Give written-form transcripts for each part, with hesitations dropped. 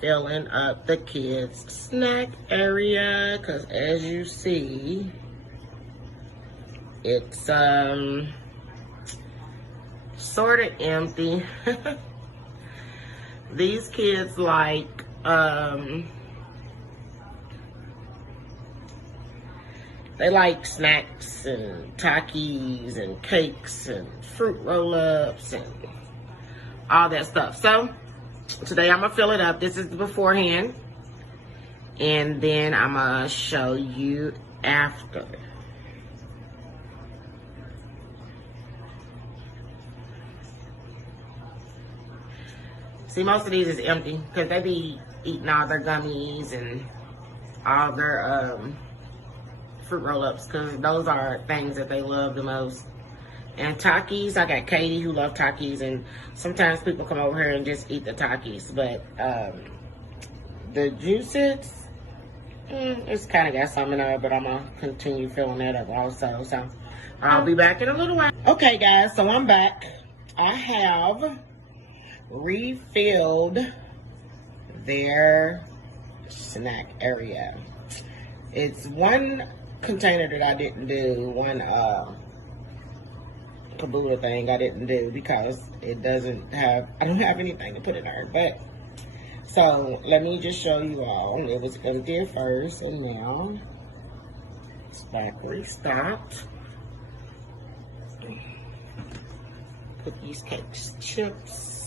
filling up the kids' snack area, because as you see, it's sort of empty. These kids like they like snacks and Takis and cakes and fruit roll-ups and all that stuff. So today I'm gonna fill it up. This is the beforehand, and then I'm gonna show you after. See, most of these is empty because they be eating all their gummies and all their fruit roll-ups, because those are things that they love the most. And Takis, I got Katie who loves Takis, and sometimes people come over here and just eat the Takis. But the juices, it's kind of got some in there, but I'm going to continue filling that up also. So I'll be back in a little while. Okay, guys, so I'm back. I have refilled their snack area. It's one container that I didn't do, one caboodle thing I didn't do because it doesn't have, I don't have anything to put in there. But so let me just show you all. It was empty at first, and now it's back restocked. Cookies, cakes, chips.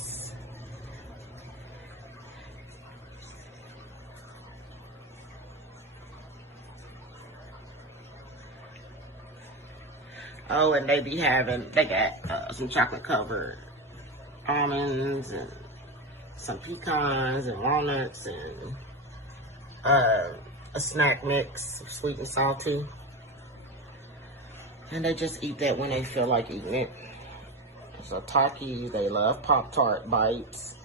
Oh, and they got some chocolate covered almonds and some pecans and walnuts and a snack mix, sweet and salty. And they just eat that when they feel like eating it. So Takis, they love Pop-Tart bites.